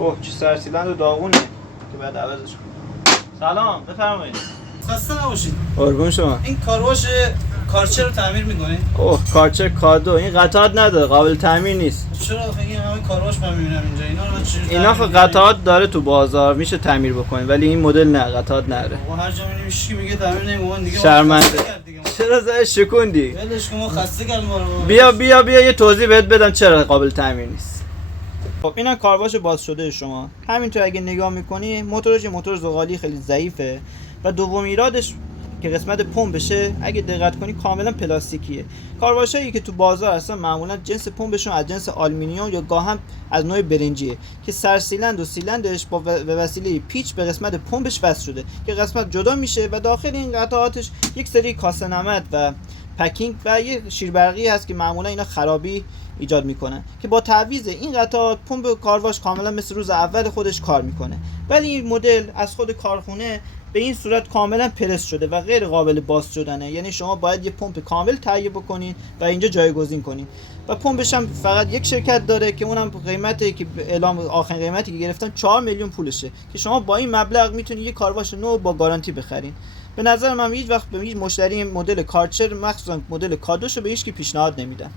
اوه چه سرسیلند و داغونه که باید عوضش کنم. سلام بفرمایید. خسته نباشید. قربون شما. این کارواش کارچه رو تعمیر میکنین؟ اوه کارچه کادو این قطعات نداره، قابل تعمیر نیست. چرا آخه این همه کارواش من میبینم اینجا، اینا رو چجوری اینا خب قطعات داره تو بازار میشه تعمیر بکنین، ولی این مدل نه قطعات نداره. و هر جا میبینیم هیچ کی میگه تعمیر نمیکنن دیگه. شرمنده. چرا زای شکوندی؟ ولش کن، ما خسته کردیم ما رو. بیا یه توضیح بهت بدم چرا قابل تعمیر نیست. خب اینا کارواش باز شده شما. همینطور اگه نگاه میکنی موتورش موتور زغالی خیلی ضعیفه و دوم ایرادش که قسمت پمپشه اگه دقت کنی کاملا پلاستیکیه. کارواشایی که تو بازار هستن معمولا جنس پمپشون از جنس آلومینیوم یا گاهم از نوع برنجیه که سرسیلند و سیلندش با وسیله پیچ به قسمت پمپش وصل شده که قسمت جدا میشه و داخل این قطعاتش یک سری کاسه نمد و پکینگ و یه شیربرقی هست که معمولا اینا خرابی ایجاد میکنن که با تعویض این قطعات پمپ کارواش کاملا مثل روز اول خودش کار میکنه. ولی این مدل از خود کارخونه به این صورت کاملا پرس شده و غیر قابل باز شدنه، یعنی شما باید یه پمپ کامل تهیه بکنین و اینجا جایگزین کنین و پمپش هم فقط یک شرکت داره که اونم قیمتی که اعلام آخرین قیمتی که گرفتن 4 میلیون پولشه که شما با این مبلغ میتونید یه کارواش نو با گارانتی بخرین. به نظر من هیچ وقت به هیچ مشتری مدل کارچر مخصوصا مدل کادوشو به هیچ کی پیشنهاد نمیدم.